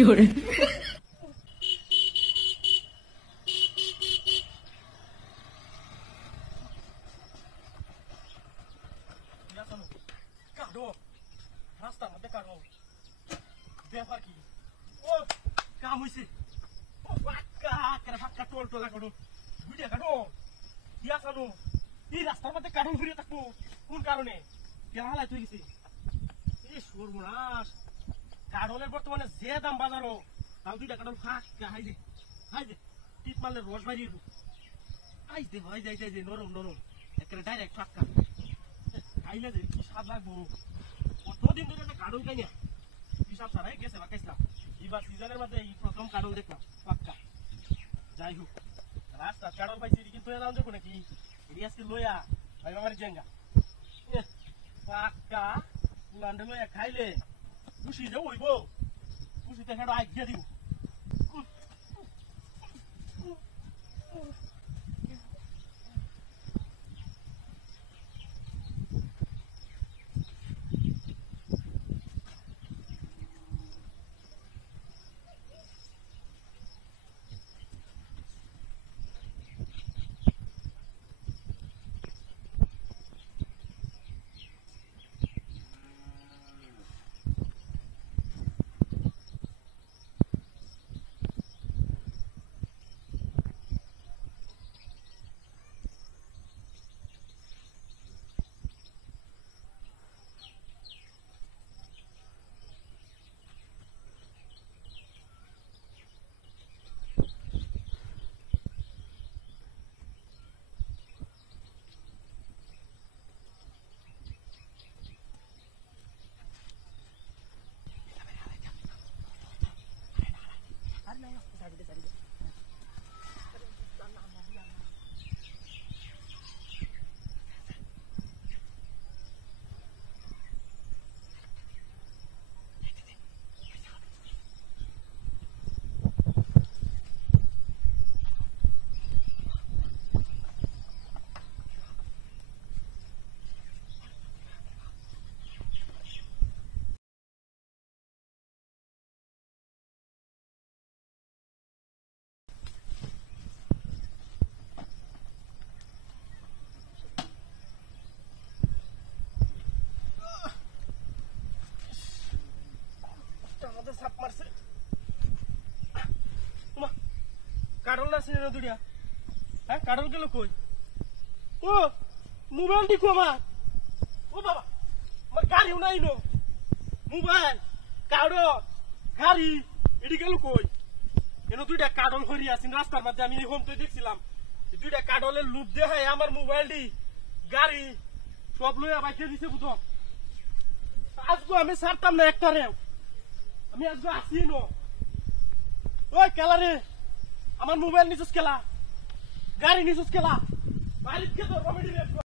fiore. রাস্তার মধ্যে কাটো ব্যাপার কি ও কাম হইছে ও ফাক্কা করে ফাক্কা টোল টোলা কাটো বুঝে কাটো দিয়া চালু এই রাস্তার মধ্যে কাটল ঘুরে থাকবো কোন কারণে কেলা তুই গেছি এই সর্বনাশ কাটলের বর্তমানে যে দাম বাজারও তাও দুইটা কাটল ফাক্কা হাই দে টিপ মারলে রস বাড়িয়ে দু আই দে ভাই যাই নরম নরম একেবারে ডাইরেক্ট ফাক্কা খাইলে যে কি স্বাদ লাগবো কতদিন ধরে একটা কাটল খাই না হিসাব ছাড়াই গেছে লাগাইছিলাম এবার সিজনের মধ্যে এই প্রথম কাটল দেখলাম পাক্কা যাই হোক রাস্তা কাটল পাইছি কিন্তু এলাম দেখো নাকি আজকে লইয়া ভাই আমার জেঙ্গা পাক্কা পুলান্ডে লইয়া খাইলে খুশি যাও হইব খুশিতে খেড়ো আজ্ঞা দিব সাপ মারছে কাটল না ছিল দুড়িয়া হ্যাঁ কাটল গেল কই ও মোবাইল দেখো আমার ও বাবা আমার গাড়িও নাই নো মোবাইল কাটল গাড়ি এটি গেল কই কেন দুইটা কাটল হরি আছেন রাস্তার মধ্যে আমি হোম তো দেখছিলাম দুইটা কাটলের লুপ দেখায় আমার মোবাইলটি গাড়ি সব লইয়া বাইকে দিছে বুঝো আজকে আমি ছাড়তাম না একটা রে আমি আজকে আসি নো ওই কেলা রে আমার মোবাইল নিচুস কেলা গাড়ি নিচুস কেলা বাড়িতে তোর কমেডি রে